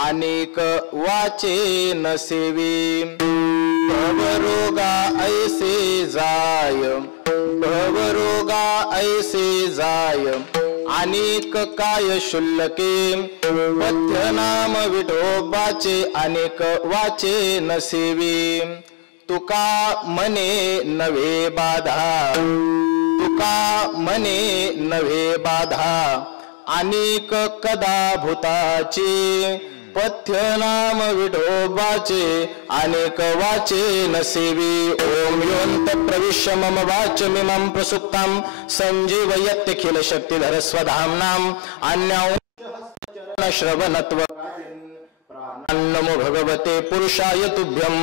अनेक वाचे न सेवी भवरोगा ऐसे जाय भवरोगा ऐसे जाय अनेक काय शुल्के पथ्य नाम विठोबाचे अनेक वाचे न सेवी तुका मने नवे बाधा तुका मने नवे बाधा अनेक कदा भूताचे पथ्य नाम विठोबाचे अनेक वाचे न सेवी ओम योऽन्त प्रविश्य मम वाचमिमं प्रसुप्तं संजीवयत्यखिल शक्तिधर स्वधाम्नां अन्यां श्रवणत्व नमो भगवते पुरुषाय तुभ्यं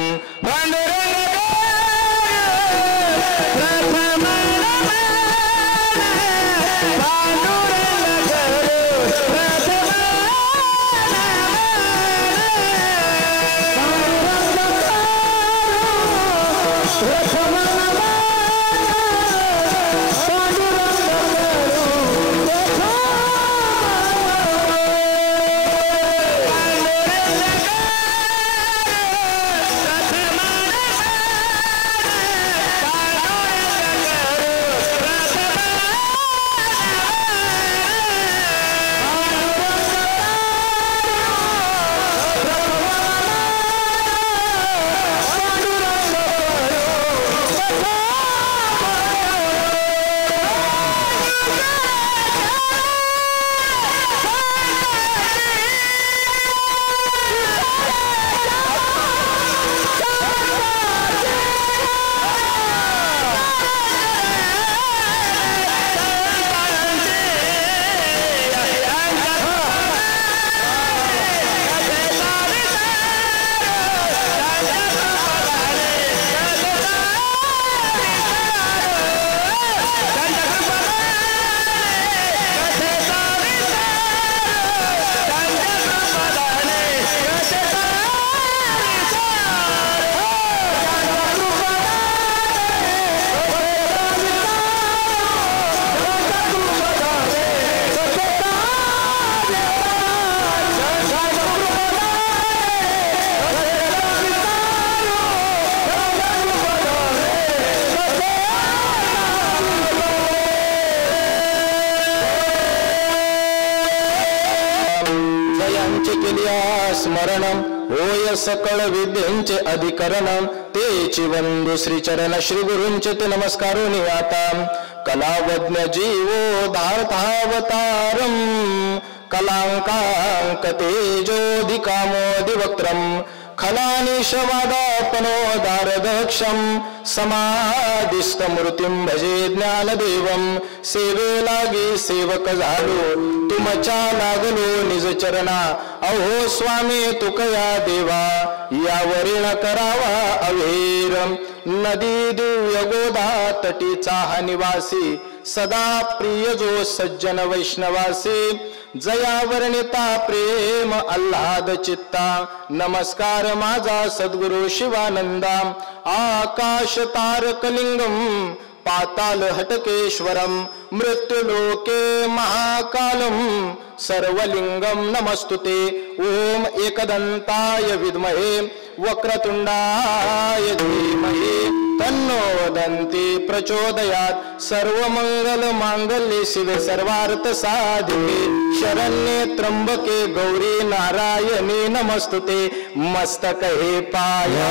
यांचे केलिया स्मरण होय सकळ विद्येंचे अधिकरण तेची वंदू श्रीचरण श्री गुरूंचे ते नमस्कारोनी आता कलावज्ञ जीवो धारतावतारम कलांकांक तेजोधिकामोदिवक्त्रम खलानिशवादापनोदारदक्षम समाधिस्थमूर्तिं भजे ज्ञानदेवं सेवे लागी सेवक झालो तुमच्या लागलो निज चरणा अहो स्वामी तुकया देवा यावरील करावा अवेर नदी दिव्य गोदा तटीचा हा निवासी सदा प्रिय जो सज्जन वैष्णवासी जया वर्णिता प्रेम आल्हाद चित्ता नमस्कार माझा सद्गुरु शिवानंदा आकाश तारकलिंगम पाताल हटकेश्वरम मृत्युलोके महाकालम सर्वलिंगम नमस्तुते ओम एकदंताय विद्महे वक्रतुंडाय धीमहि तन्नो दन्ति प्रचोदयात् सर्वमंगल मांगल्ये शिवे सर्वार्थ साधिके शरण्ये त्र्यंबके गौरी नारायणी नमस्तुते मस्तक हे पाया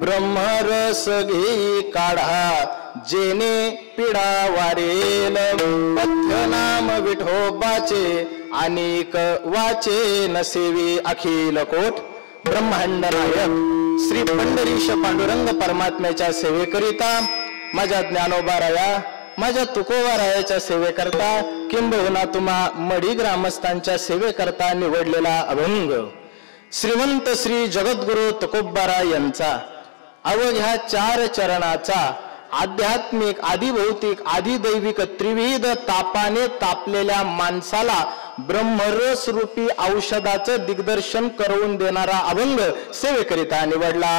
ब्रह्मरस घे काढा जेने पिढा वारेल पथ्य नाम विठोबाचे अनेक वाचे नसेवी अखिल कोट ब्रह्मांड नायक श्री पंढरीश पांडुरंग परमात्म्याच्या सेवेकरिता माझ्या ज्ञानोबाराया माझ्या तुकोबारायाच्या सेवेकरता किंबहुना तुम्हा मडी ग्रामस्थांच्या सेवेकरता निवडलेला अभंग श्रीमंत श्री जगद्गुरु तुकोबारा यांचा अवघ्या 4 चरणाचा आध्यात्मिक आदिभौतिक आदिदैविक त्रिविध तापाने तापलेल्या माणसाला ब्रह्मरस रूपी औषधाचं दिग्दर्शन करून देणारा अभंग सेवेकरिता निवडला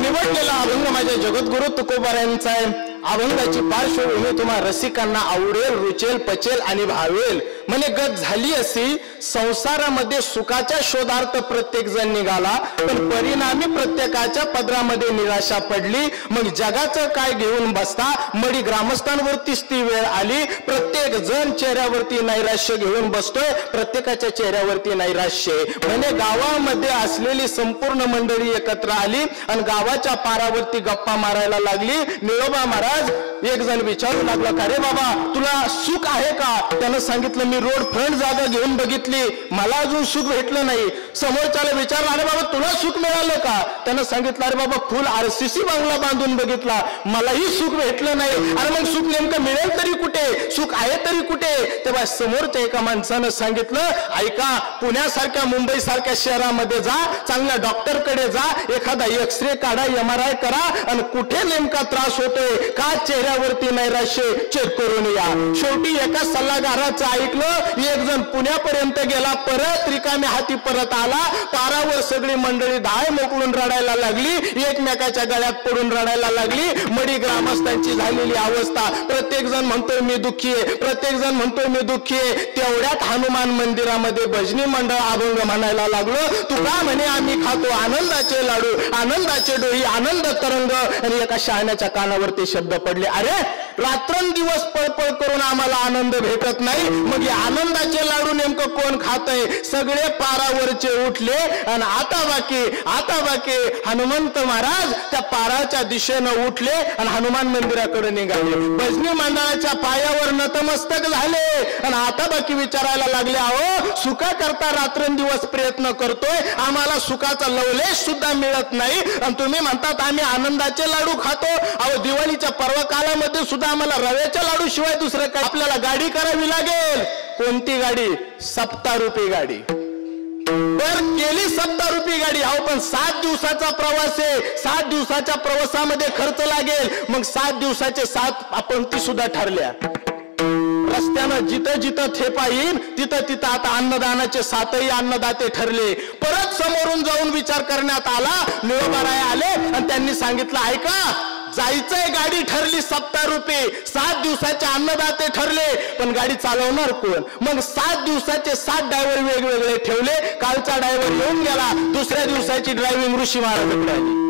निवडलेला अभंग माझ्या जगद्गुरु तुकोबारायांचा आहे अभंगाची पार्श्वभूमी तुम्हा रसिकांना आवडेल रुचेल पचेल आणि भावेल म्हणे गत झाली अशी संसारामध्ये सुखाच्या शोधार्थ प्रत्येक जण निघाला पण परिणामी प्रत्येकाच्या पदरामध्ये निराशा पडली मग जगाचं काय घेऊन बसता मडी ग्रामस्थांवरतीच ती वेळ आली प्रत्येक जण चेहऱ्यावरती नैराश्य घेऊन बसतोय प्रत्येकाच्या चेहऱ्यावरती नैराश्य म्हणजे गावामध्ये असलेली संपूर्ण मंडळी एकत्र आली आणि गावाच्या पारावरती गप्पा मारायला लागली निळोबा महाराज एक जण विचारू लागला का रे बाबा तुला सुख आहे का त्यानं सांगितलं मी रोड फ्रंट जागा घेऊन बघितली मला अजून सुख भेटलं नाही समोरच्याला विचारलं अरे बाबा तुला सुख मिळालं का त्यानं सांगितलं अरे बाबा फुल RCC बंगला बांधून बघितला मलाही सुख भेटलं नाही अरे मग सुख नेमकं मिळेल तरी कुठे सुख आहे तरी कुठे तेव्हा समोरच्या एका माणसानं सांगितलं ऐका पुण्यासारख्या मुंबई सारख्या शहरामध्ये जा चांगल्या डॉक्टरकडे जा एखादा एक्सरे काढा MRI करा आणि कुठे नेमका त्रास होतोय का चेहऱ्यावरती नैराश्य चेक करून या शेवटी एका सल्लागाराचं ऐकलं एक जण पुण्यापर्यंत गेला परत रिकाम्या हाती परत आला पारावर सगळी मंडळी धाय मोकळून रडायला लागली एकमेकाच्या गळ्यात पडून रडायला लागली मडी ग्रामस्थांची झालेली अवस्था प्रत्येक जण म्हणतोय मी दुःखी आहे प्रत्येक जण म्हणतोय मी दुःखी आहे तेवढ्यात हनुमान मंदिरामध्ये भजनी मंडळ अभंग म्हणायला लागलो तुका म्हणे आम्ही खातो आनंदाचे लाडू आनंदाचे डोही आनंद तरंग आणि एका शहाण्याच्या कानावरती शब्द पडले अरे रात्रंदिवस पळपळ करून आम्हाला आनंद भेटत नाही, मग हे आनंदाचे लाडू नेमकं कोण खातंय? सगळे पारावरचे उठले आणि आता बाकी हनुमंत महाराज त्या पाराच्या दिशेनं उठले आणि हनुमान मंदिराकडे निघाले. भजनी मंडळाच्या पायावर नतमस्तक झाले आणि आता बाकी विचारायला लागले, अहो सुखा करता रात्रंदिवस प्रयत्न करतोय, आम्हाला सुखाचा लवलेश सुद्धा मिळत नाही आणि तुम्ही म्हणतात आम्ही आनंदाचे लाडू खातो. अहो दिवाळीच्या पर्व कालामध्ये सुद्धा आम्हाला रव्याच्या लाडू शिवाय दुसरं काय? आपल्याला गाडी करावी लागेल. कोणती गाडी? 7 रुपये गाडी. बर केली 7 रुपये गाडी. अहो पण 7 दिवसाचा प्रवास आहे, 7 दिवसाच्या प्रवासामध्ये खर्च लागेल. मग 7 दिवसाचे 7 पंक्ती सुद्धा ठरल्या. रस्त्यानं जिथं जिथं थेपा येईल तिथं आता अन्नदानाचे 7ही अन्नदाते ठरले. परत समोरून जाऊन विचार करण्यात आला. निळोबाराय आले आणि त्यांनी सांगितलं, ऐका जायचंय, गाडी ठरली 7 रुपये, 7 दिवसाचे अन्नदाते ठरले, पण गाडी चालवणार कोण? मग 7 दिवसाचे 7 ड्रायव्हर वेगवेगळे ठेवले. कालचा ड्रायव्हर येऊन गेला, दुसऱ्या दिवसाची ड्रायव्हिंग ऋषी महाराजांकडे आली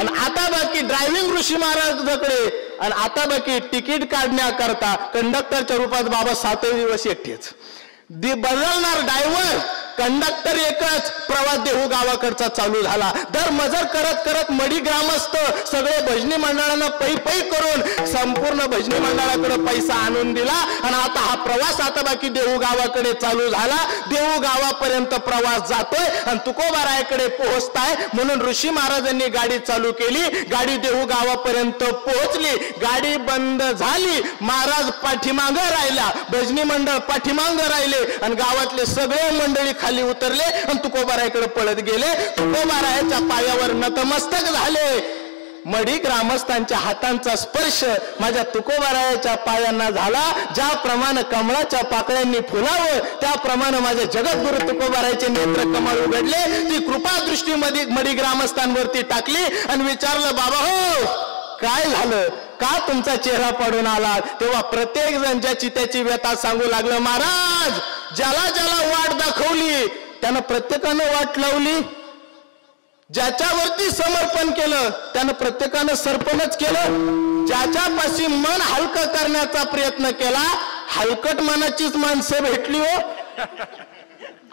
आणि आता बाकी ड्रायव्हिंग ऋषी महाराजांकडे आणि आता बाकी तिकीट काढण्याकरता कंडक्टरच्या रूपात बाबा 7 दिवस एकटेच. बदलणार ड्रायव्हर कंडक्टर एकच. प्रवास देहू गावाकडचा चालू झाला. दर मजर करत करत मडी ग्रामस्थ सगळे भजनी मंडळानं पै करून संपूर्ण भजनी मंडळाकडे पैसा आणून दिला आणि आता हा प्रवास आता बाकी देहू गावाकडे चालू झाला. देहू गावापर्यंत प्रवास जातोय आणि तुकोबारायकडे पोहोचताय म्हणून ऋषी महाराजांनी गाडी चालू केली. गाडी देहू गावापर्यंत पोहोचली. गाडी बंद झाली. महाराज पाठीमागं राहिला, भजनी मंडळ पाठीमागं राहिले आणि गावातले सगळे मंडळी खाली उतरले आणि तुकोबारायकडे पळत गेले. तुकोबारायच्या पायावर नतमस्तक झाले. मडी ग्रामस्थांच्या हातांचा स्पर्श माझ्या तुकोबारायाच्या पायांना झाला. ज्याप्रमाणे कमळाच्या पाकळ्यांनी फुलावं त्याप्रमाणे माझे जगद्गुरु तुकोबारायचे नेत्र कमळ उघडले. ती कृपा दृष्टी मडी ग्रामस्थांवरती टाकली आणि विचारलं, बाबा हो काय झालं, का तुमचा चेहरा पडून आला? तेव्हा प्रत्येक जण ज्याची त्याची व्यथा सांगू लागलं. महाराज ज्याला ज्याला वाट दाखवली त्यानं प्रत्येकानं वाट लावली. ज्याच्यावरती समर्पण केलं त्यानं प्रत्येकानं सर्पणच केलं. ज्याच्यापाशी मन हलकं करण्याचा प्रयत्न केला हलकट मनाचीच माणसं भेटली हो.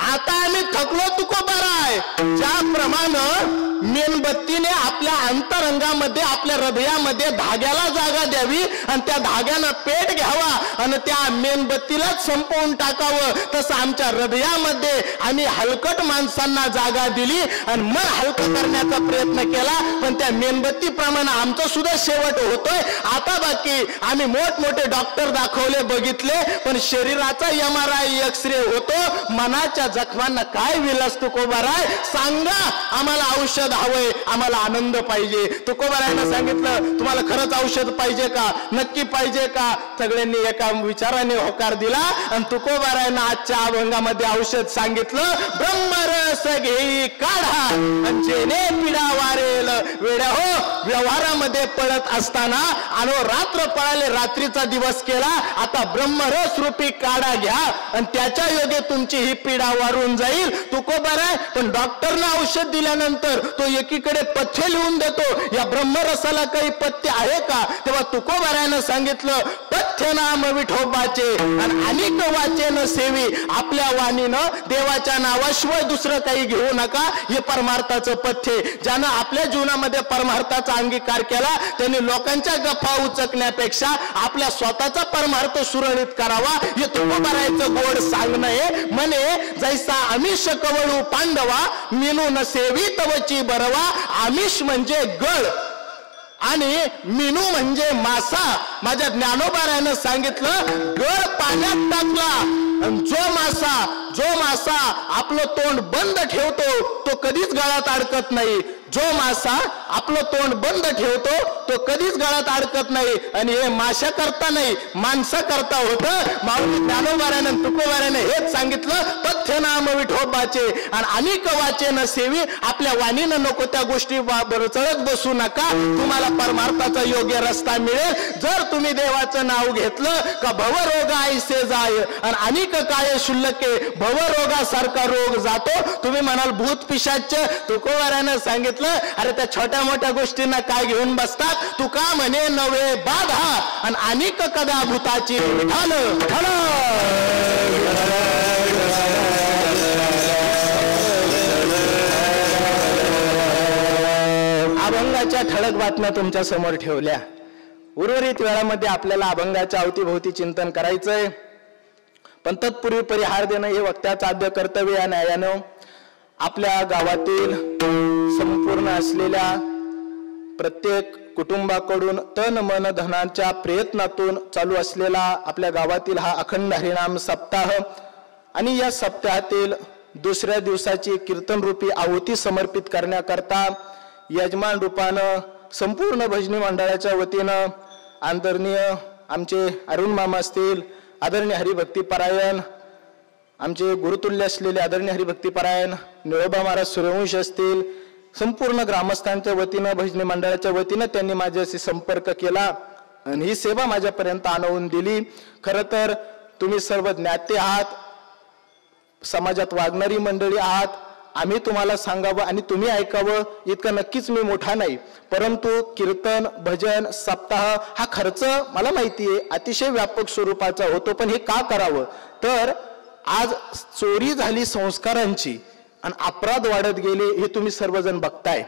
आता आम्ही थकलो तुकोबाराय. ज्याप्रमाणे मेणबत्तीने आपल्या अंतरंगामध्ये आपल्या हृदयामध्ये धाग्याला जागा द्यावी आणि त्या धाग्यानं पेट घ्यावा आणि त्या मेणबत्तीलाच संपवून टाकावं, तसं आमच्या हृदयामध्ये आम्ही हलकट माणसांना जागा दिली आणि मन हलकं करण्याचा प्रयत्न केला. पण त्या मेणबत्तीप्रमाणे आमचं सुद्धा शेवट होतोय. आता बाकी आम्ही मोठमोठे डॉक्टर दाखवले, बघितले, पण शरीराचा MRI एक्सरे होतो. मनाच्या जखमांना काय विलास तुकोबाराय? सांगा आम्हाला औषध हवंय, आम्हाला आनंद पाहिजे. तुकोबारायनं सांगितलं, तुम्हाला खरंच औषध पाहिजे का? नक्की पाहिजे का? सगळ्यांनी एका विचाराने होकार दिला आणि तुकोबारायनं आजच्या अभंगामध्ये औषध सांगितलं. ब्रह्मरस घेई काढा आणि जेने पिढा वारेल वेड्या हो. व्यवहारामध्ये पळत असताना आणि रात्र पळाले, रात्रीचा दिवस केला. आता ब्रह्मरस रूपी काढा घ्या आणि त्याच्या योगे तुमची ही पीडा वारून जाईल. तुकोबाराय पण डॉक्टरनं औषध दिल्यानंतर तो एकीकडे पथ्य लिहून देतो. या ब्रह्मरसाला काही पथ्य आहे का? तेव्हा तुकोबारायनं सांगितलं, पथ्य नाम विठोबाचे आणि अनेक वाचेन सेवी. आपल्या वाणीनं देवाच्या नावाशिवाय दुसरं काही घेऊ नका. हे परमार्थाचं पथ्य. ज्यानं आपल्या जीवनामध्ये परमार्थाचा अंगीकार केला त्यांनी लोकांच्या गप्पा उचकण्यापेक्षा आपल्या स्वतःचा परमार्थ सुरळीत करावा. हे तुकोबारायचं गोड सांगणं आहे. म्हणे जैसा आमिष कवळू पांडवा मिनू न सेवी तवची बरवा. आमिष म्हणजे गळ आणि मिनू म्हणजे मासा. माझ्या ज्ञानोबारायनं सांगितलं, गळ पाण्यात टाकला आणि जो मासा आपलं तोंड बंद ठेवतो तो कधीच गळात अडकत नाही. जो मासा आपलं तोंड बंद ठेवतो तो कधीच गळात अडकत नाही. आणि हे माशा करता नाही, माणसा करता होतं. माऊली ज्ञानोबारायनं तुकोबारायनं हेच सांगितलं, पथ्य नाम विठोबाचे आणि अनेक वाचेन सेवी. आपल्या वाणीनं नको त्या गोष्टी चढत बसू नका. तुम्हाला परमार्थाचा योग्य रस्ता मिळेल. जर तुम्ही देवाचं नाव घेतलं का भवरोग आईसे जाय आणि अनेक काय शुल्लके भवरोगासारखा रोग जातो. तुम्ही म्हणाल भूत पिशाच, तुकोबारानं सांगितलं अरे त्या छोट्या मोठ्या गोष्टींना काय घेऊन बसतात. तुका म्हणे नवे बाधा आणि अनेक कदा भूताची विठाल. अभंगाच्या ठळक बातम्या तुमच्या समोर ठेवल्या. उर्वरित वेळामध्ये आपल्याला अभंगाच्या अवतीभोवती चिंतन करायचंय, पण तत्पूर्वी परिहार देणं हे वक्त्याचं आद्य कर्तव्य या न्यायानं आपल्या गावातील संपूर्ण असलेल्या प्रत्येक कुटुंबाकडून तन मन धनाच्या प्रयत्नातून चालू असलेला आपल्या गावातील हा अखंड हरिनाम सप्ताह आणि या सप्ताहातील दुसऱ्या दिवसाची कीर्तन रूपी आहुती समर्पित करण्याकरता यजमान रूपानं संपूर्ण भजनी मंडळाच्या वतीनं आदरणीय आमचे अरुण मामा असतील, आदरणीय हरिभक्तीपरायण आमचे गुरुतुल्य असलेले आदरणीय हरिभक्तीपरायण निळोबा महाराज सूर्यवंश असतील, संपूर्ण ग्रामस्थांच्या वतीनं भजनी मंडळाच्या वतीनं त्यांनी माझ्याशी संपर्क केला आणि ही सेवा माझ्यापर्यंत आणवून दिली. खरं तर तुम्ही सर्व ज्ञाते आहात, समाजात वागणारी मंडळी आहात. आम्ही तुम्हाला सांगावं आणि तुम्ही ऐकावं इतकं नक्कीच मी मोठा नाही, परंतु कीर्तन भजन सप्ताह हा खर्च मला माहिती आहे अतिशय व्यापक स्वरूपाचा होतो. पण हे का करावं तर आज चोरी झाली संस्कारांची आणि अपराध वाढत गेले हे तुम्ही सर्वजण बघताय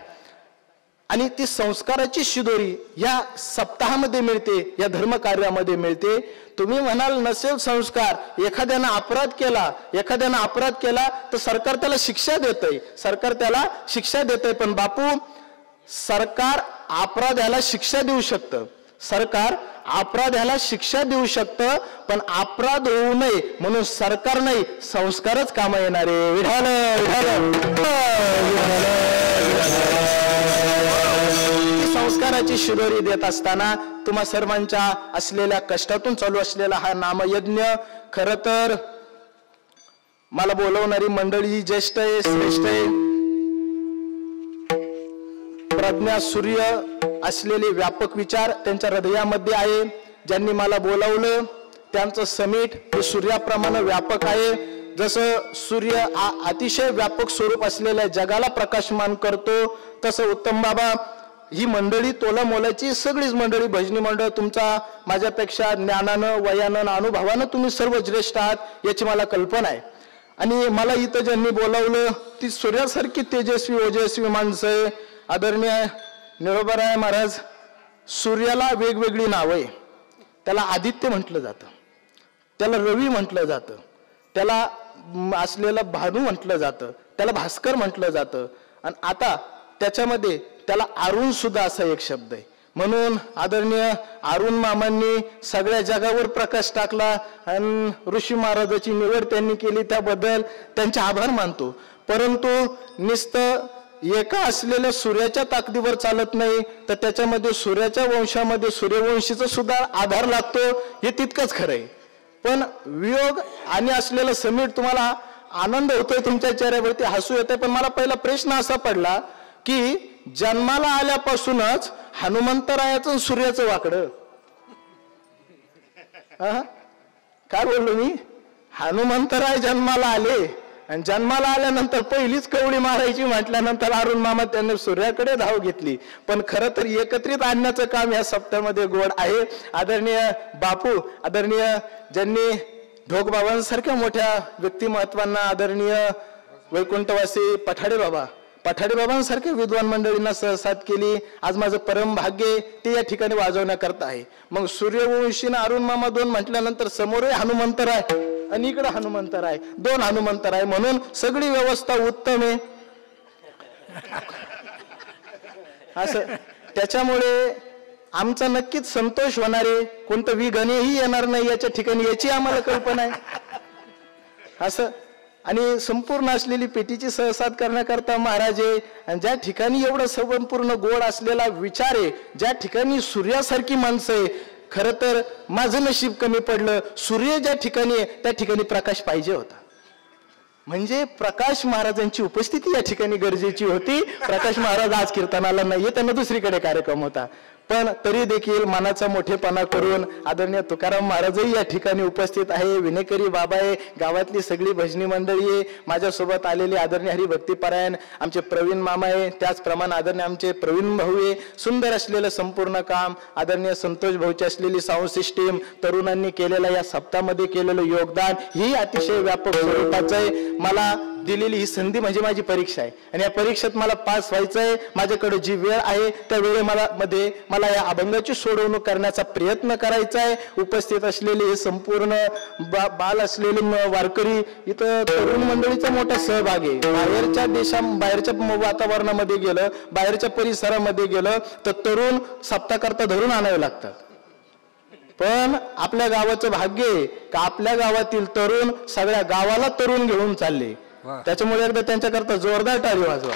आणि ती संस्काराची शिदोरी या सप्ताहामध्ये मिळते, या धर्मकार्यामध्ये मिळते. तुम्ही म्हणाल नसेल संस्कार, एखाद्यानं अपराध केला तर सरकार त्याला शिक्षा देतंय, सरकार त्याला शिक्षा देतंय. पण बापू, सरकार अपराध्याला शिक्षा देऊ शकतं, सरकार अपराध्याला शिक्षा देऊ शकतं, पण अपराध होऊ नये म्हणून सरकार नाही संस्कारच कामा येणारे. विठाल संस्काराची शिदोरी देत असताना तुम्हा सर्वांच्या असलेल्या कष्टातून चालू असलेला हा नामयज्ञ, खर तर मला बोलवणारी मंडळी ज्येष्ठ आहे, श्रेष्ठ आहे, प्रज्ञा सूर्य असलेले व्यापक विचार त्यांच्या हृदयामध्ये आहे. ज्यांनी मला बोलावलं त्यांचं समीट हे सूर्याप्रमाणे व्यापक आहे. जसं सूर्य अतिशय व्यापक स्वरूप असलेल्या जगाला प्रकाशमान करतो, तसं उत्तम बाबा ही मंडळी तोला मोलाची सगळीच मंडळी भजनी मंडळ तुमचा माझ्यापेक्षा ज्ञानानं वयानं अनुभवानं तुम्ही सर्व श्रेष्ठ आहात याची मला कल्पना आहे. आणि मला इथं ज्यांनी बोलावलं ती सूर्यासारखी तेजस्वी ओजस्वी माणसं आहे. आदरणीय निळोबाराय महाराज, सूर्याला वेगवेगळी नावं आहे. त्याला आदित्य म्हटलं जातं, त्याला रवी म्हटलं जातं, त्याला असलेला भानू म्हटलं जातं, त्याला भास्कर म्हटलं जातं आणि आता त्याच्यामध्ये त्याला अरुण सुद्धा असा एक शब्द आहे. म्हणून आदरणीय अरुण मामांनी सगळ्या जगावर प्रकाश टाकला आणि ऋषी महाराजाची निवड त्यांनी केली त्याबद्दल त्यांचे आभार मानतो. परंतु नुसतं एका असलेल्या सूर्याच्या ताकदीवर चालत नाही, तर त्याच्यामध्ये सूर्याच्या वंशामध्ये सूर्यवंशीचा सुद्धा आधार लागतो हे तितकंच खरं आहे. पण वियोग आणि असलेलं समीट तुम्हाला आनंद होतोय, तुमच्या चेहऱ्यावरती हसू येतंय. पण मला पहिला प्रश्न असा पडला की जन्माला आल्यापासूनच हनुमंतरायाचं सूर्याचं वाकडं, काय बोललो मी? हनुमंतराय जन्माला आले आणि जन्माला आल्यानंतर पहिलीच कवडी मारायची म्हटल्यानंतर अरुण मामा त्यांनी सूर्याकडे धाव घेतली. पण खरं तर एकत्रित आणण्याचं काम या सप्त्यामध्ये गोड आहे. आदरणीय बापू, आदरणीय ज्यांनी ढोकबाबांसारख्या मोठ्या व्यक्तिमत्वांना, आदरणीय वैकुंठवासी पठाडे बाबांसारख्या विद्वान मंडळींना सहसाद केली. आज माझं परम भाग्य ते या ठिकाणी वाजवण्याकरता आहे. मग सूर्यवंशीनं अरुण मामा दोन म्हटल्यानंतर समोरही हनुमंतराय आणि इकडे हनुमंतराय, दोन हनुमंतराय, म्हणून सगळी व्यवस्था उत्तम आहे. असं त्याच्यामुळे आमचा नक्कीच संतोष होणार आहे, कोणतं विघ्नही येणार नाही याच्या ठिकाणी, याची आम्हाला कल्पना आहे. असं आणि संपूर्ण असलेली पेटीची सहसाद करण्याकरता महाराज आहे. आणि ज्या ठिकाणी एवढं संपूर्ण गोड असलेला विचार आहे, ज्या ठिकाणी सूर्यासारखी माणसं आहे, खरं तर माझं नशीब कमी पडलं. सूर्य ज्या ठिकाणी आहे त्या ठिकाणी प्रकाश पाहिजे होता, म्हणजे प्रकाश महाराजांची उपस्थिती या ठिकाणी गरजेची होती. प्रकाश महाराज आज कीर्तनाला नाहीये, त्यांना दुसरीकडे कार्यक्रम होता. पण तरी देखील मनाचा मोठेपणा करून आदरणीय तुकाराम महाराजही या ठिकाणी उपस्थित आहे, विनेकरी बाबा आहे, गावातली सगळी भजनी मंडळी आहे, माझ्यासोबत आलेले आदरणीय हरिभक्तीपरायण आमचे प्रवीण मामा आहे, त्याचप्रमाणे आदरणीय आमचे प्रवीण भाऊ आहे. सुंदर असलेलं संपूर्ण काम आदरणीय संतोष भाऊची असलेली साऊंड सिस्टीम, तरुणांनी केलेलं या सप्ताहामध्ये केलेलं योगदान ही अतिशय व्यापक स्वरूपाचं आहे. मला दिलेली ही संधी म्हणजे माझी परीक्षा आहे आणि या परीक्षेत मला पास व्हायचं आहे. माझ्याकडे जी वेळ आहे त्या वेळेमध्ये मला या अभंगाची सोडवणूक करण्याचा प्रयत्न करायचा आहे. उपस्थित असलेले हे संपूर्ण बाल असलेले वारकरी, इथं तरुण मंडळीचा मोठा सहभाग आहे. बाहेरच्या वातावरणामध्ये गेलं, बाहेरच्या परिसरामध्ये गेलं तर तरुण सप्ताहाकरता धरून आणावे लागतात. पण आपल्या गावाचं भाग्य आहे का आपल्या गावातील तरुण सगळ्या गावाला तरुण घेऊन चालले. त्याच्यामुळे एकदा त्यांच्याकरता जोरदार टाळी वाजवा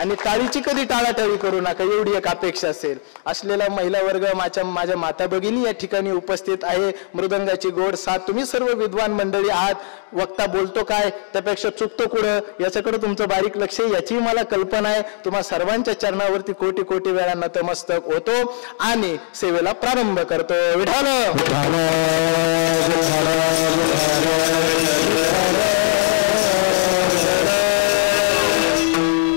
आणि टाळीची कधी टाळाटाळी करू नका, एवढी एक अपेक्षा असेल. असलेला महिला वर्ग माझ्या माता भगिनी या ठिकाणी उपस्थित आहे. मृदंगाची गोड साथ, तुम्ही सर्व विद्वान मंडळी आहात. वक्ता बोलतो काय त्यापेक्षा चुकतो कुठं याच्याकडे तुमचं बारीक लक्ष आहे याची मला कल्पना आहे. तुम्हा सर्वांच्या चरणावरती कोटी कोटी वेळा नतमस्तक होतो आणि सेवेला प्रारंभ करतो. विठाल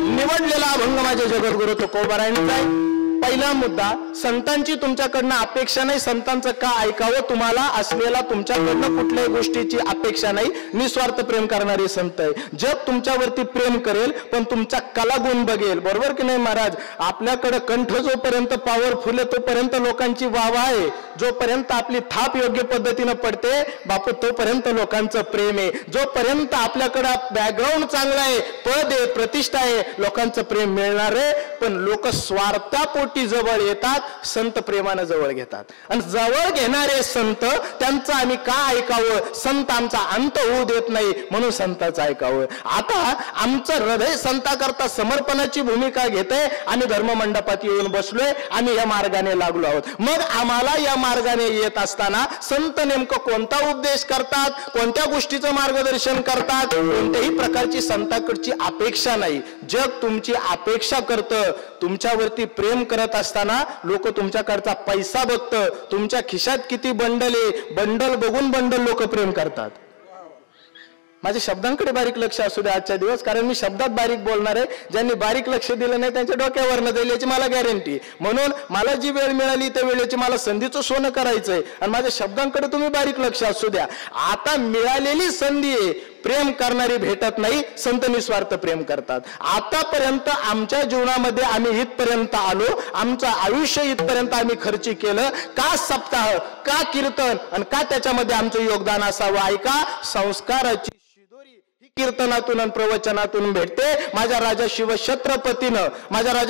निवडलेला अभंग माझे जगद्गुरु तुकोबारायांचा आहे. पहिला मुद्दा, संतांची तुमच्याकडनं अपेक्षा नाही, संतांचं का ऐकावं, तुम्हाला असलेला तुमच्याकडनं कुठल्याही गोष्टीची अपेक्षा नाही. निस्वार्थ प्रेम करणारे संत आहे. जग तुमच्यावरती प्रेम करेल पण तुमचा कलागुण बघेल. बरोबर की नाही महाराज? आपल्याकडे कंठ जोपर्यंत पॉवरफुल आहे तोपर्यंत लोकांची वाह आहे, जोपर्यंत आपली थाप योग्य पद्धतीनं पडते बापू तोपर्यंत लोकांचं प्रेम आहे. जोपर्यंत आपल्याकडे बॅकग्राऊंड चांगला आहे, पद आहे, प्रतिष्ठा आहे, लोकांचं प्रेम मिळणार आहे. पण लोक स्वार्थापोटी जवळ येतात, संत प्रेमानं जवळ घेतात. आणि जवळ घेणारे संत त्यांचं आम्ही का ऐकावं? संत आमचा अंत होऊ देत नाही म्हणून संतांचं ऐकावं. आता आमचं हृदय संताकरता समर्पणाची भूमिका घेते. आम्ही धर्ममंडपात येऊन बसलोय, आम्ही या मार्गाने लागलो आहोत. मग आम्हाला या मार्गाने येत असताना संत नेमकं कोणता उपदेश करतात, कोणत्या गोष्टीचं मार्गदर्शन करतात, कोणत्याही प्रकारची संताकडची अपेक्षा नाही. जग तुमची अपेक्षा करतं. तुमच्यावरती प्रेम करत असताना लोक तुमच्याकडचा पैसा बघतं, तुमच्या खिशात किती बंडल आहे, बंडल बघून बंडल लोक प्रेम करतात. माझ्या शब्दांकडे बारीक लक्ष असू दे आजच्या दिवस, कारण मी शब्दात बारीक बोलणार आहे. ज्यांनी बारीक लक्ष दिलं नाही त्यांच्या डोक्यावर न जाईल याची मला गॅरंटी. म्हणून मला जी वेळ मिळाली त्या वेळेची मला संधीचं सोनं करायचंय आणि माझ्या शब्दांकडे तुम्ही बारीक लक्ष असू द्या. आता मिळालेली संधी आहे, प्रेम करणारी भेटत नाही, संत निस्वार्थ प्रेम करतात. आतापर्यंत आमच्या जीवनामध्ये आम्ही इथपर्यंत आलो, आमचं आयुष्य इथपर्यंत आम्ही खर्ची केलं. का सप्ताह, का कीर्तन आणि का त्याच्यामध्ये आमचं योगदान असावं? ऐका, संस्काराची कीर्तनातून आणि प्रवचनातून भेटते. माझ्या राजा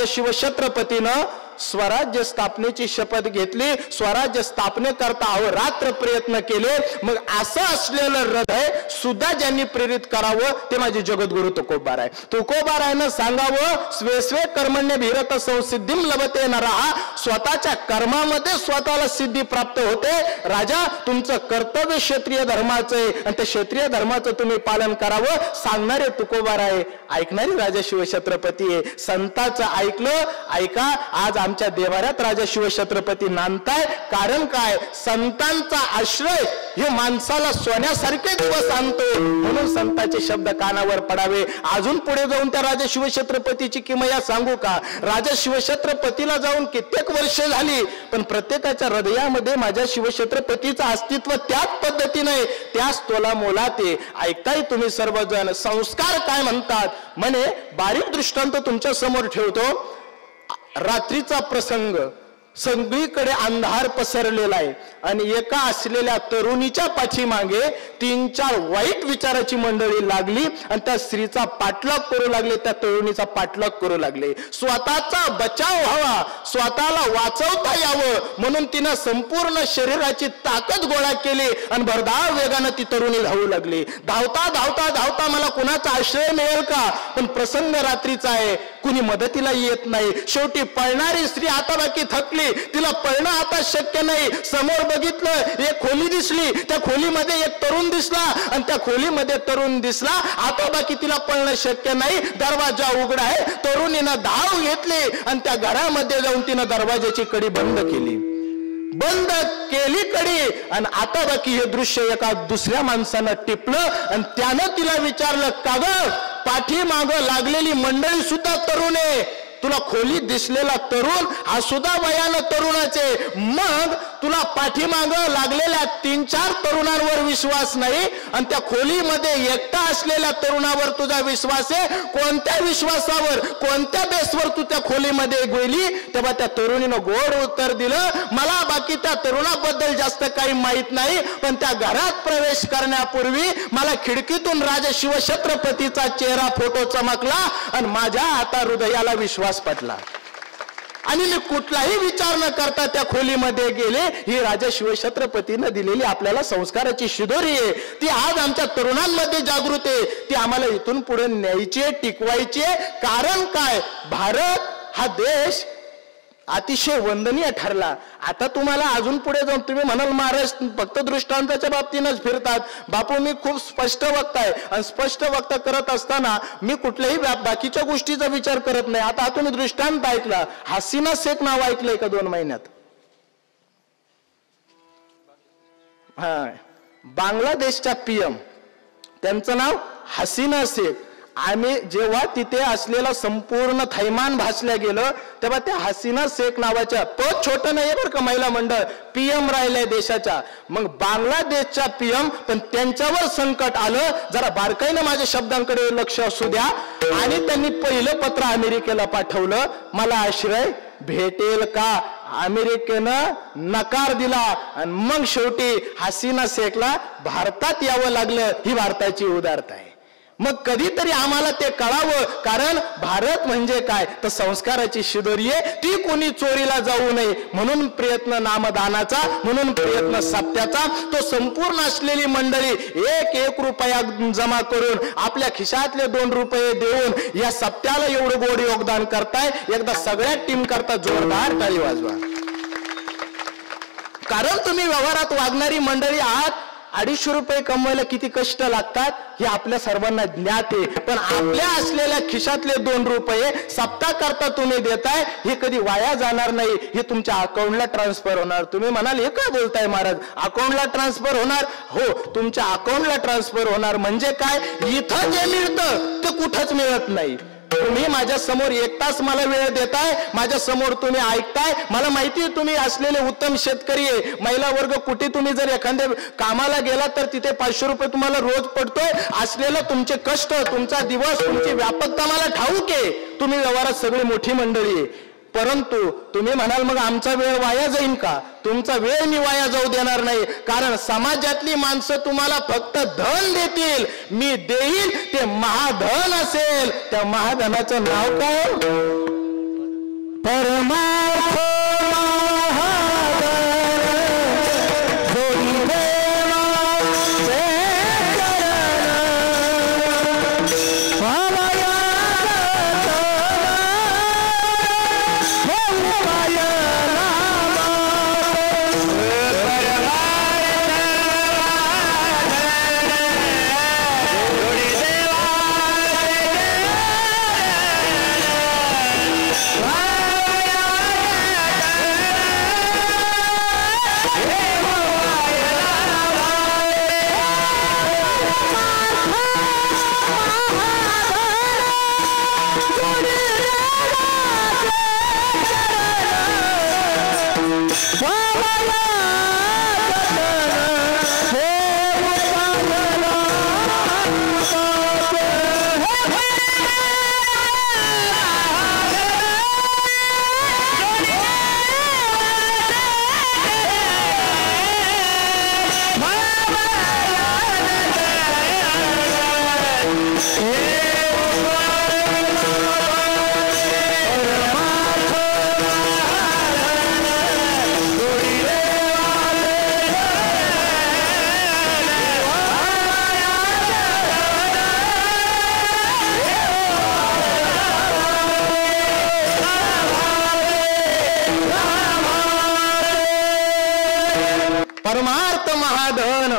शिवछत्रपतीनं स्वराज्य स्थापनेची शपथ घेतली, स्वराज्य स्थापने करता अहोरात्र प्रयत्न केले. मग असं असलेलं हृदय सुद्धा ज्यांनी प्रेरित करावं ते माझे जगद्गुरु तुकोबार आहे. तुकोबारायनं सांगावं, स्वे स्वे कर्मण्य भीरत संसिद्धीम लभते नरहा. स्वतःच्या कर्मामध्ये स्वतःला सिद्धी प्राप्त होते. राजा तुमचं कर्तव्य क्षत्रिय धर्माचं आहे आणि त्या क्षत्रिय धर्माचं तुम्ही पालन करावं सांगणारे तुकोबार आहे, ऐकणारे राजा शिवछत्रपती आहे. संतांचं ऐकलं. ऐका, आज आमच्या देवाऱ्यात राजा शिवछत्रपती नांदताय. कारण काय? संतांचा आश्रय हे माणसाला सोन्यासारखे दिवस आणतो. म्हणून संतांचे शब्द कानावर पडावे. अजून पुढे जाऊन त्या राजा शिवछत्रपतीची किमया सांगू का? राजा शिवछत्रपतीला जाऊन कित्येक वर्ष झाली, पण प्रत्येकाच्या हृदयामध्ये माझ्या शिवछत्रपतीचं अस्तित्व त्याच पद्धतीने त्याच तोला मोलात आहे. ऐकताय तुम्ही सर्वजण? संस्कार काय म्हणतात? म्हणे बारीक दृष्टांत तुमच्या समोर ठेवतो. रात्रीचा प्रसंग, सगळीकडे अंधार पसरलेला आहे आणि एका असलेल्या तरुणीच्या पाठीमागे 3-4 वाईट विचाराची मंडळी लागली आणि त्या स्त्रीचा पाठलाग करू लागले, त्या तरुणीचा पाठलाग करू लागले. स्वतःचा बचाव व्हावा, स्वतःला वाचवता यावं म्हणून तिनं संपूर्ण शरीराची ताकद गोळा केली आणि भरधाव वेगानं ती तरुणी धावू लागली. धावता धावता धावता मला कुणाचा आश्रय मिळेल का? पण प्रसंग रात्रीचा आहे, कुणी मदतीला येत नाही. शेवटी पळणारी स्त्री आता बाकी थकली, होती, तिला पळणं आता शक्य नाही. समोर बघितलं, एक खोली दिसली, त्या खोलीमध्ये एक तरुण दिसला आणि त्या खोलीमध्ये तरुण दिसला. आता बाकी तिला पळणं शक्य नाही. दरवाजा उघडा आहे. तरुणीनं धाव घेतली आणि त्या घरामध्ये जाऊन तिनं दरवाजाची कडी बंद केली कडी. आणि आता बाकी हे दृश्य एका दुसऱ्या माणसानं टिपलं आणि त्यानं तिला विचारलं, का ग पाठीमाग लागलेली मंडळी सुद्धा तरुण आहे, तुला खोलीत दिसलेला तरुण हा सुद्धा वयानं तरुणाचे, मग तुला पाठीमाग लागलेल्या 3-4 तरुणांवर विश्वास नाही आणि त्या खोलीमध्ये एकटा असलेल्या तरुणावर तुझा विश्वास आहे. कोणत्या विश्वासावर, कोणत्या बेसवर तू त्या खोलीमध्ये गेली? तेव्हा त्या तरुणीनं गोड उत्तर दिलं, मला बाकी त्या तरुणाबद्दल जास्त काही माहित नाही, पण त्या घरात प्रवेश करण्यापूर्वी मला खिडकीतून राजा शिवछत्रपतीचा चेहरा फोटो चमकला आणि माझ्या आता हृदयाला विश्वास पटला आणि मी कुठलाही विचार न करता त्या खोलीमध्ये गेले. ही राजा शिवछत्रपतीनं दिलेली आपल्याला संस्काराची शिदोरी आहे. ती आज आमच्या तरुणांमध्ये जागृत आहे. ती आम्हाला इथून पुढे न्यायची आहे, टिकवायची आहे. कारण काय, भारत हा देश अतिशय वंदनीय ठरला. आता तुम्हाला अजून पुढे जाऊन तुम्ही म्हणाल महाराज फक्त दृष्टांताच्या बाबतीनच फिरतात. बापू मी खूप स्पष्ट वक्ता आहे आणि स्पष्ट वक्ता करत असताना मी कुठल्याही बाकीच्या गोष्टीचा विचार करत नाही. आता तुम्ही दृष्टांत ऐकला, हसीना शेख नाव ऐकलंय का 2 महिन्यात? बांगलादेशच्या PM त्यांचं नाव हसीना शेख. आम्ही जेव्हा तिथे असलेला संपूर्ण थैमान भासल्या गेलं तेव्हा त्या हसीना शेख नावाच्या, पद छोटं नाही बरं का, महिला मंडळ PM राहिलंय देशाच्या. मग बांगलादेशच्या PM, पण त्यांच्यावर संकट आलं. जरा बारकाईनं माझ्या शब्दांकडे लक्ष असू द्या. आणि त्यांनी पहिलं पत्र अमेरिकेला पाठवलं, मला आश्रय भेटेल का? अमेरिकेनं नकार दिला आणि मग शेवटी हसीना शेखला भारतात यावं लागलं. ही भारताची उदारता आहे. मग कधीतरी आम्हाला ते कळावं, कारण भारत म्हणजे काय तर संस्काराची शिदोरी आहे. ती कोणी चोरीला जाऊ नये म्हणून प्रयत्न नामदानाचा, म्हणून प्रयत्न सप्त्याचा. तो संपूर्ण असलेली मंडळी 1 रुपया जमा करून आपल्या खिशातले 2 रुपये देऊन या सप्त्याला एवढं गोड योगदान करताय. एकदा सगळ्या टीम करता जोरदार टाळी वाजवा. कारण तुम्ही व्यवहारात वागणारी मंडळी आहात. 250 रुपये कमवायला किती कष्ट लागतात हे आपल्या सर्वांना ज्ञात आहे. पण आपल्या असलेल्या खिशातले 2 रुपये सप्ताह करता तुम्ही देताय, हे कधी वाया जाणार नाही. हे तुमच्या अकाउंटला ट्रान्सफर होणार. तुम्ही म्हणाल हे काय बोलताय महाराज, अकाउंटला ट्रान्सफर होणार? हो, तुमच्या अकाउंटला ट्रान्सफर होणार. म्हणजे काय, इथं जे मिळतं ते कुठंच मिळत नाही. तुम्ही माझ्या समोर 1 तास मला वेळ देताय, माझ्या समोर तुम्ही ऐकताय. मला माहिती आहे तुम्ही असलेले उत्तम शेतकरी आहे. महिला वर्ग कुठे तुम्ही जर एखाद्या कामाला गेला तर तिथे 500 रुपये तुम्हाला रोज पडतोय. असलेलं तुमचे कष्ट, तुमचा दिवस, तुमची व्यापकता मला ठाऊक आहे. तुम्ही व्यवहारात सगळी मोठी मंडळी आहे. परंतु तुम्ही म्हणाल मग आमचा वेळ वाया जाईल का? तुमचा वेळ मी वाया जाऊ देणार नाही. कारण समाजातली माणसं तुम्हाला फक्त धन देतील, मी देईल ते महाधन असेल. त्या महाधनाचं नाव काय? परमार्थ परमार्थ महाधन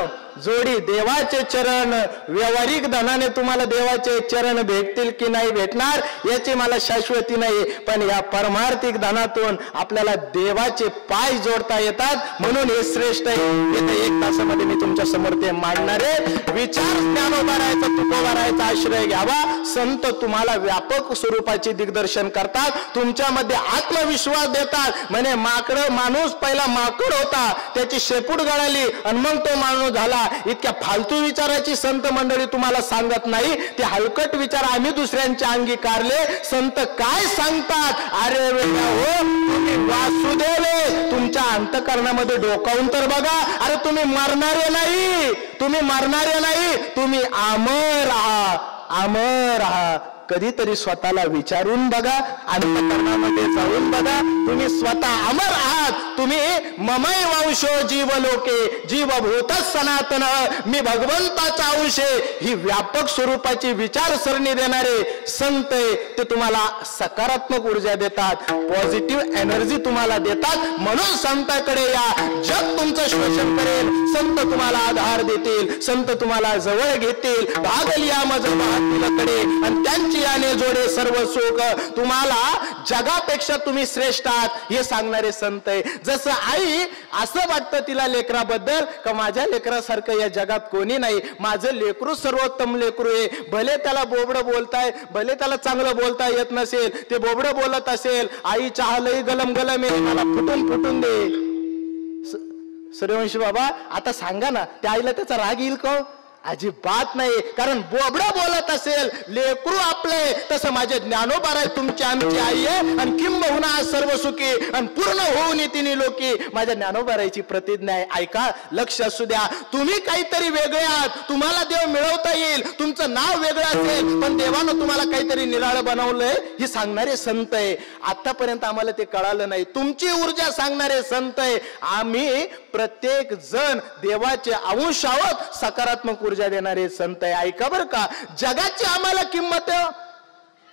जोडी देवाचे चरण. व्यावहारिक धनाने तुम्हाला देवाचे चरण भेटतील की नाही भेटणार याची मला शाश्वती नाही, पण या परमार्थिक धनातून आपल्याला देवाचे पाय जोडता येतात, म्हणून हे श्रेष्ठ आहे. येत्या 1 तासामध्ये मी तुमच्या समोर ते मांडणार आहे. विचार ज्ञानोबा राहायचा, तुकोबा राहायचा आश्रय घ्यावा. संत तुम्हाला व्यापक स्वरूपाचे दिग्दर्शन करतात, तुमच्यामध्ये आत्मविश्वास देतात. म्हणे माणूस पहिला माकड होता, त्याची शेपूट गळाली आणि मग तो माणूस झाला. इतक्या फालतू विचाराची संत मंडळी तुम्हाला सांगत नाही, ते हलकट विचार आम्ही दुसऱ्यांच्या अंगीकारले. संत काय सांगतात, अरे वेळा हो तुम्ही वासुदेव, तुमच्या अंतःकरणामध्ये डोकावून तर बघा. अरे तुम्ही मरणारे नाही, तुम्ही मरणारे नाही, तुम्ही अमर आहात, अमर आहात. कधीतरी स्वतःला विचारून बघा, अंतःकरणामध्ये जाऊन बघा, तुम्ही स्वतः अमर आहात. तुम्ही ममय वंशो जीवलोके जीवभूत सनातन, मी भगवंताचा अंश आहे, ही व्यापक स्वरूपाची विचारसरणी देणारे संत आहे. ते तुम्हाला सकारात्मक ऊर्जा देतात, पॉझिटिव्ह एनर्जी तुम्हाला देतात. म्हणून संतांकडे या, जग तुमचं शोषण करेल, संत तुम्हाला आधार देतील, संत तुम्हाला जवळ घेतील. भागल या मज महात्मीकडे आणि त्यांची याने जोडे सर्व सुख. तुम्हाला जगापेक्षा तुम्ही श्रेष्ठ आहात हे सांगणारे संत आहे. जसं आई असं वाटतं तिला लेकराबद्दल का माझ्या लेकरासारखं या जगात कोणी नाही, माझं लेकरू सर्वोत्तम लेकरू आहे. भले त्याला बोबडं बोलताय, भले त्याला चांगलं बोलता येत नसेल, ते बोबडं बोलत असेल, आई चहा लई गलम गलम आहे, मला फुटून फुटून दे. सूर्यवंशी बाबा आता सांगा ना, त्या आईला त्याचा राग येईल का? अजिबात नाही, कारण बोबडं बोलत असेल लेकरू आपले, तसं माझे ज्ञानोबा आहे, तुमची आमची आई आहे आणि किंबहुना सर्व सुखी आणि पूर्ण होऊन तिन्ही लोकी माझ्या ज्ञानोबारायची प्रतिज्ञा आहे. ऐका, लक्ष असू द्या, तुम्ही काहीतरी वेगळे आहात, तुम्हाला देव मिळवता येईल, तुमचं नाव वेगळं असेल, पण देवानं तुम्हाला काहीतरी निराळं बनवलंय हे सांगणारे संत आहे. आतापर्यंत आम्हाला ते कळालं नाही, तुमची ऊर्जा सांगणारे संत आहे. आम्ही प्रत्येक जण देवाचे अंश आहोत, सकारात्मक ऊर्जा देणारे संत आहे. ऐका बरं का, जगाची आम्हाला किंमत आहे.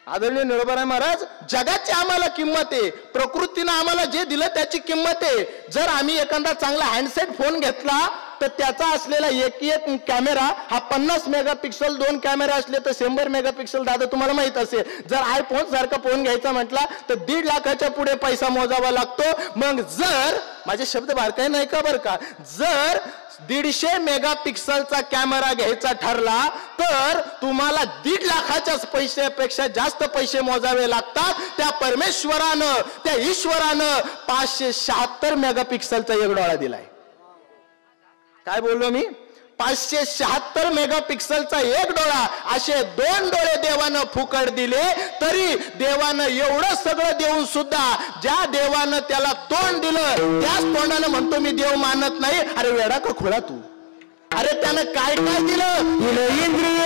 आदरणीय निळोबाराय महाराज, जगाची आम्हाला किंमत आहे, प्रकृतीनं आम्हाला जे दिलं त्याची किंमत आहे. जर आम्ही एखादा चांगला हँडसेट फोन घेतला तर त्याचा असलेला एक कॅमेरा हा 50 मेगापिक्सल, 2 कॅमेरा असले तर 100 मेगापिक्सल. दादा तुम्हाला माहित असेल, जर आयफोन सारखा फोन घ्यायचा म्हटला तर 1.5 लाखाच्या पुढे पैसा मोजावा लागतो. मग जर माझे शब्द बारकाई नाही का बरं का, जर 150 मेगापिक्सलचा कॅमेरा घ्यायचा ठरला तर तुम्हाला 1.5 लाखाच्या पैशापेक्षा जास्त पैसे मोजावे लागतात. त्या परमेश्वरानं, त्या ईश्वरानं 576 मेगापिक्सलचा एक डोळा दिलाय. काय बोललो मी? 576 मेगापिक्सलचा एक डोळा, असे 2 डोळे देवानं फुकट दिले. तरी देवानं एवढं सगळं देऊन सुद्धा ज्या देवानं त्याला तोंड दिलं त्याच तोंडानं म्हणतो मी देव मानत नाही. अरे वेडा का खुळा तू? अरे त्यानं काय काय दिलं? इंद्रिय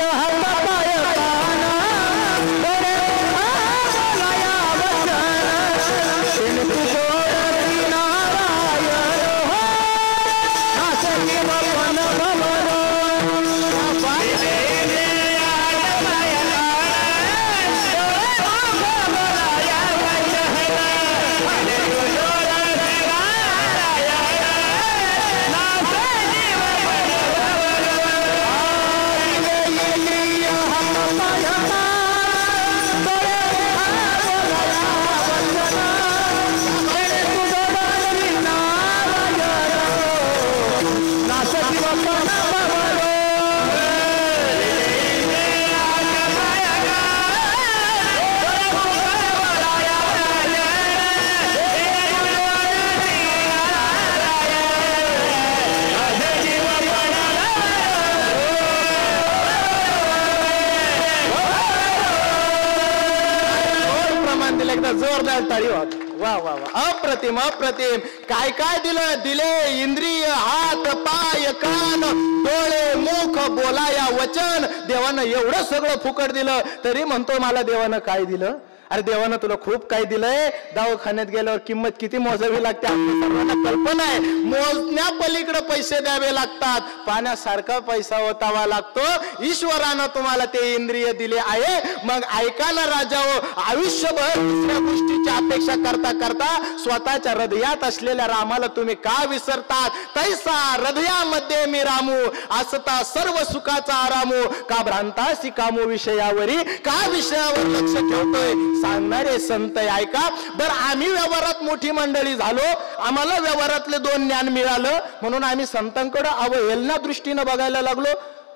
जोरदार टाळी होत. वा वा वा, अप्रतिम अप्रतिम. काय काय दिलं? दिले इंद्रिय, हात पाय कान डोळे मुख बोलाया वचन. देवानं एवढं सगळं फुकट दिलं, तरी म्हणतो मला देवानं काय दिलं? अरे देवानं तुला खूप काही दिलंय, दवाखान्यात गेल्यावर किंमत किती मोजावी लागते आपल्या सर्वांना कल्पना आहे. मोजण्या पलीकडे पैसे द्यावे लागतात, पाण्यासारखा पैसा ओतावा लागतो. ईश्वरानं तुम्हाला ते इंद्रिय दिले आहे. मग ऐका ना राजाओ, आयुष्यभर दुसऱ्या गोष्टीची अपेक्षा करता करता स्वतःच्या हृदयात असलेल्या रामाला तुम्ही का विसरतात? तैसा हृदयामध्ये मी रामू, असता सर्व सुखाचा आरामू. का भ्रांतासी कामू विषयावरी, का विषयावर लक्ष ठेवतोय? सांगणारे संत ऐका. बरं आम्ही व्यवहारात मोठी मंडळी झालो, आम्हाला व्यवहारातले 2 ज्ञान मिळालं म्हणून आम्ही संतांकडे अवहेलना दृष्टीनं बघायला लागलो.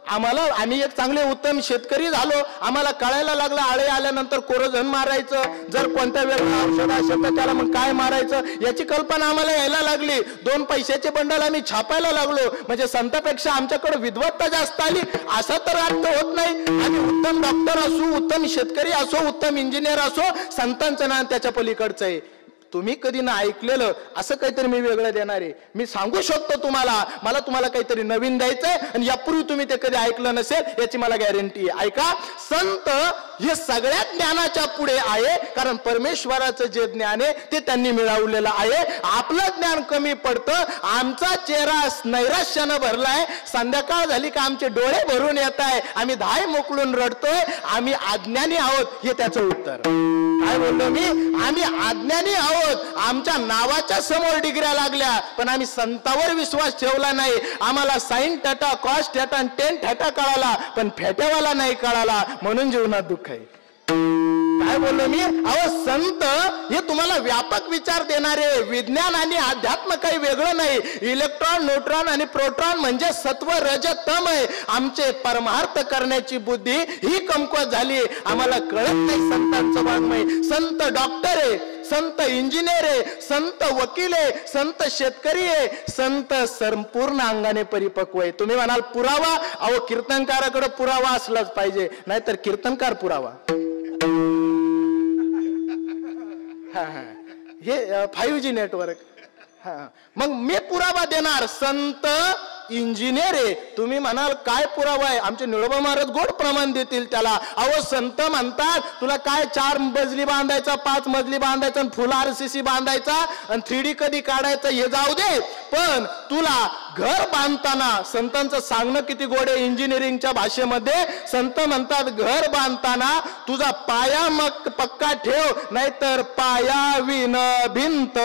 आम्ही एक चांगले उत्तम शेतकरी झालो, आम्हाला कळायला लागलं आळे आल्यानंतर कोरोजन मारायचं, जर कोणत्या वेगळं औषध असेल तर त्याला मग काय मारायचं याची कल्पना आम्हाला यायला लागली. 2 पैशाचे बंडल आम्ही छापायला लागलो, म्हणजे संतांपेक्षा आमच्याकडे विद्वत्ता जास्त आली असा तर अर्थ होत नाही. आम्ही उत्तम डॉक्टर असू, उत्तम शेतकरी असो, उत्तम इंजिनियर असो, संतांचं नाव त्याच्या पलीकडचं आहे. तुम्ही कधी ना ऐकलेलं असं काहीतरी मी वेगळं देणार आहे. मी सांगू शकतो तुम्हाला, मला तुम्हाला काहीतरी नवीन द्यायचंय आणि यापूर्वी तुम्ही ते कधी ऐकलं नसेल याची मला गॅरंटी आहे. ऐका, संत हे सगळ्यात ज्ञानाच्या पुढे आहे, कारण परमेश्वराचं जे ज्ञान आहे ते त्यांनी मिळवलेलं आहे. आपलं ज्ञान कमी पडतं. आमचा चेहरा नैराश्यानं भरलाय, संध्याकाळ झाली का आमचे डोळे भरून येत आहे, आम्ही धाय मोकळून रडतोय. आम्ही अज्ञानी आहोत हे त्याचं उत्तर. काय बोललो मी? आम्ही अज्ञानी आहोत. आमच्या नावाच्या समोर डिग्र्या लागल्या पण आम्ही संतावर विश्वास ठेवला नाही. आम्हाला साइन थीटा, कॉस थीटा आणि टेन थीटा कळाला पण फेट्यावाला नाही कळाला, म्हणून जीवनात दुःख आहे. काय बोललो मी? अहो संत हे तुम्हाला व्यापक विचार देणारे. विज्ञान आणि अध्यात्म काही वेगळं नाही. इलेक्ट्रॉन, न्यूट्रॉन आणि प्रोटॉन म्हणजे सत्व, रज, तम आहे. आमचे परमार्थ करण्याची बुद्धी ही कमकुवत झाली. आम्हाला कळत नाही संतांचं वाङ्मय. संत डॉक्टर आहे, संत इंजिनियर आहे, संत वकील आहे, संत शेतकरी आहे, संत संपूर्ण अंगाने परिपक्व आहे. तुम्ही म्हणाल पुरावा, अहो कीर्तनकाराकडे पुरावा असलाच पाहिजे, नाहीतर कीर्तनकार पुरावा. हे 5G नेटवर्क. मग मी पुरावा देणार. संत इंजिनियर आहे. तुम्ही म्हणाल काय पुरावा आहे? आमचे निळोबा महाराज गोड प्रमाण देतील त्याला. अहो संत म्हणतात तुला काय 4 मजली बांधायचा, 5 मजली बांधायचा आणि फुल RCC बांधायचा आणि 3D कधी काढायचं हे जाऊ दे, पण तुला घर बांधताना, संतांचं सांगणं किती गोड आहे इंजिनिअरिंगच्या भाषेमध्ये. संत म्हणतात घर बांधताना तुझा पाया मग पक्का ठेव, नाहीतर पाया विन भिंत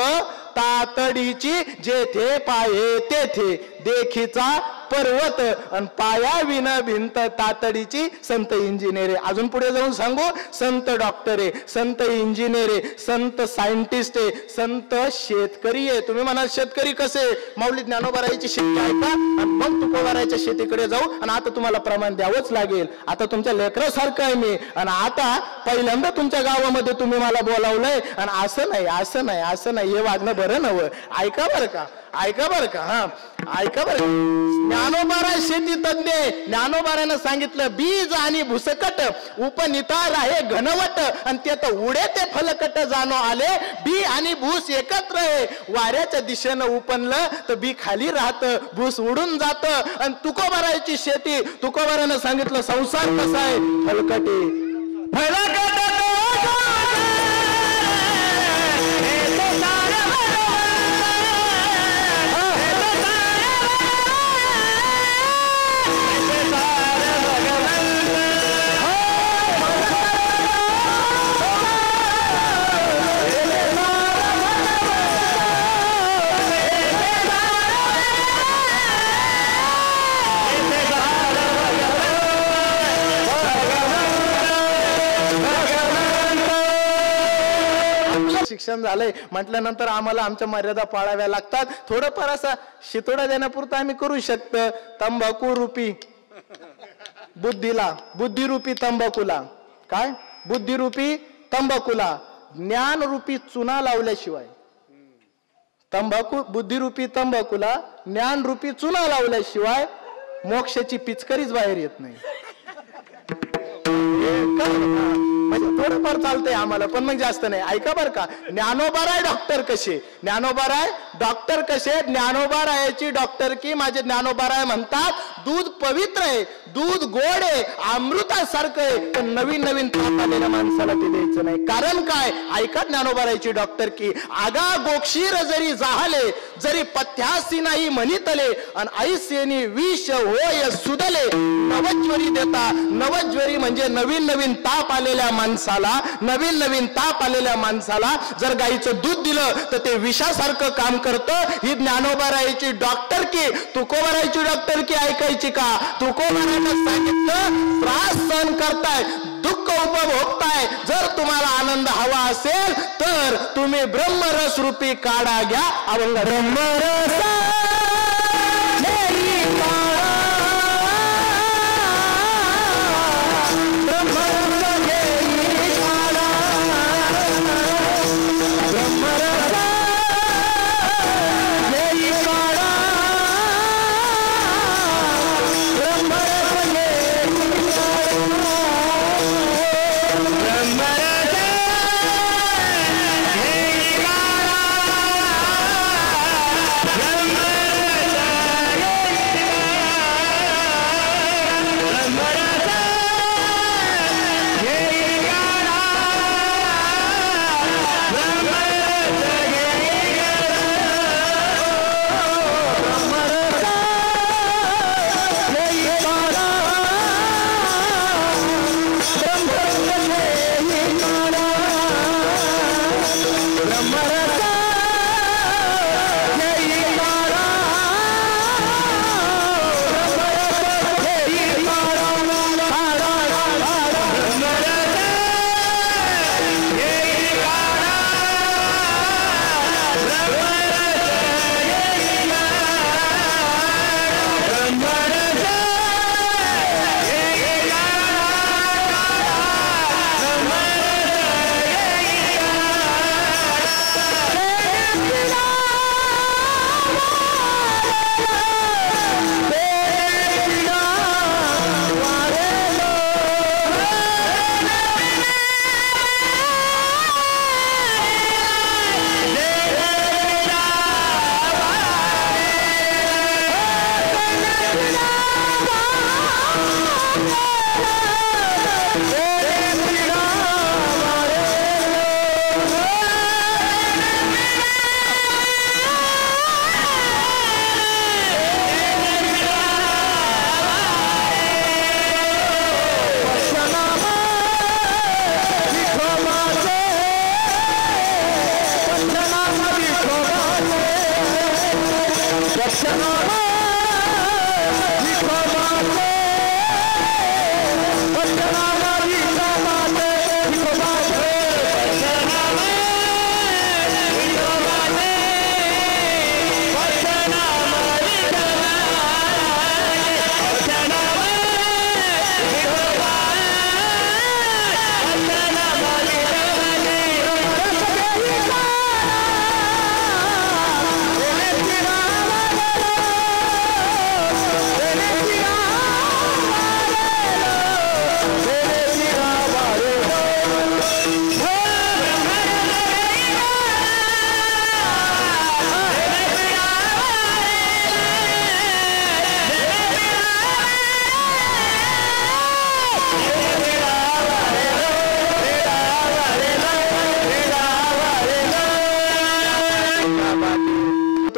तातडीची, जेथे पाये तेथे देखीचा पर्वत. आणि पाया विन भिंत तातडीची संत इंजिनियर आहे. अजून पुढे जाऊन सांगू, संत डॉक्टर आहे, संत इंजिनियर आहे, संत सायंटिस्ट आहे, संत शेतकरी आहे. तुम्ही म्हणाल शेतकरी कसे? माऊली ज्ञानोबारायची शेती आहे का? आणि मग तुकोबारायच्या शेतीकडे जाऊ आणि आता तुम्हाला प्रमाण द्यावंच लागेल. आता तुमच्या लेकरासारखं आहे मी आणि आता पहिल्यांदा तुमच्या गावामध्ये तुम्ही मला बोलावलंय आणि असं नाही, असं नाही, असं नाही, हे वागणं बरं नव्हतं. ऐका बरं का, ऐका बरं का, ऐका बरं. ज्ञानोबाराय शेती तज्ञ. ज्ञानोबारानं सांगितलं बीज आणि भुसकट उपनितार आहे घनवट, आणि ते तर उडे ते फलकट जाणो आले. बी आणि भूस एकत्र आहे. वाऱ्याच्या दिशेनं उपनलं तर बी खाली राहतं, भूस उडून जातं. आणि तुकोबारायची शेती, तुकोबारानं सांगितलं संसार कसा आहे? फलकटे फलकट. शिक्षण झालंय म्हटल्यानंतर आम्हाला आमच्या मर्यादा पाळाव्या लागतात. थोडंफार असा शितोडा देण्यापुरता आम्ही करू शकतो. तंबाखू रूपी बुद्धीला, बुद्धिरूपी तंबाखूला, काय बुद्धिरूपी तंबाखूला ज्ञान रूपी चुना लावल्याशिवाय, तंबाखू बुद्धिरूपी तंबाखूला ज्ञान रूपी चुना लावल्याशिवाय मोक्षाची पिचकरीच बाहेर येत नाही. म्हणजे थोडंफार चालतंय आम्हाला, पण मग जास्त नाही. ऐका बरं का, ज्ञानोबाराय डॉक्टर कसे, ज्ञानोबाराय डॉक्टर कसे, ज्ञानोबारायाची डॉक्टर की माझे ज्ञानोबाराय म्हणतात दूध पवित्र आहे, दूध गोड आहे, अमृतासारखं आहे, पण नवीन नवीन ताप आलेल्या माणसाला ते द्यायचं नाही. कारण काय, ऐका ज्ञानोबारायची डॉक्टर की, आगा गोक्षीर जरी जाहले, जरी पथ्यासी नाही म्हणितले, आणि ऐसेनी विष होय सुदले. नवज्वरी देता, नवज्वरी म्हणजे नवीन नवीन ताप आलेल्या माणसाला, नवीन नवीन ताप आलेल्या माणसाला जर गाईचं दूध दिलं तर ते विषासारखं काम करतं. ही ज्ञानोबारायची डॉक्टर की, तुकोबारायची डॉक्टर की ऐकायची का? तुकोबारायनं सांगितलं त्रास सहन करताय, दुःख उपभोगताय, जर तुम्हाला आनंद हवा असेल तर तुम्ही ब्रह्मरस रूपी काढा घ्या. अभंग ब्रह्मरस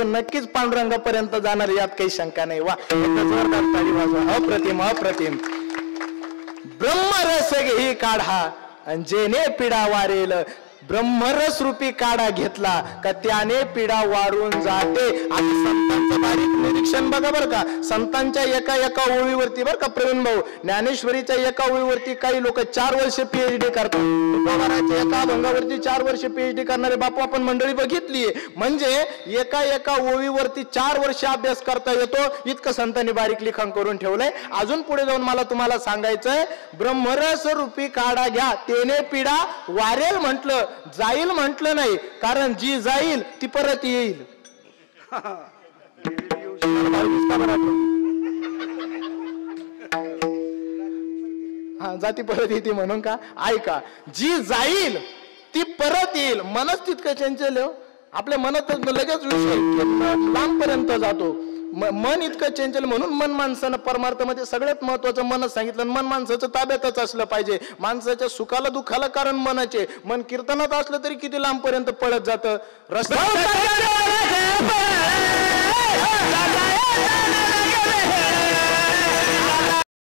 नक्कीच पांडुरंगापर्यंत जाणार, यात काही शंका नाही. वा, जोरदार ताली वाजवा. अप्रतिम अप्रतिम. ब्रह्मरस घेई काढा आणि जेने पिढा वारेल, ब्रह्मरस रूपी काढा घेतला का त्याने पिढा वारून जाते. आणि संतांचं बारीक निरीक्षण बघा बरं का, संतांच्या एका एका ओळीवरती बरं का प्रवीण भाऊ, ज्ञानेश्वरीच्या एका ओळीवरती काही लोक 4 वर्ष PhD करतात, तुकोबाराच्या एका अभंगावरती 4 वर्ष PhD करणारे बापू आपण मंडळी बघितलीये. म्हणजे एका एका ओळीवरती 4 वर्ष अभ्यास करता येतो, इतकं संतांनी बारीक लिखाण करून ठेवलंय. अजून पुढे जाऊन मला तुम्हाला सांगायचंय, ब्रह्मरस रूपी काढा घ्या, तेने पिढा वारेल म्हटलं, जाईल म्हटलं नाही, कारण जी जाईल ती परत येईल. हा जाती परत येते म्हणून का? ऐका, जी जाईल ती परत येईल. मनच तितकं चंचल हो, आपल्या मनात लगेच विषय लांबपर्यंत जातो. मन इतकं चंचल, म्हणून मन माणसानं परमार्थामध्ये सगळ्यात महत्वाचं मनच सांगितलं. मन माणसाचं ताब्यातच असलं पाहिजे. माणसाच्या सुखाला दुःखाला कारण मनाचे. मन कीर्तनात असलं तरी किती लांबपर्यंत पळत जातं. रस्ता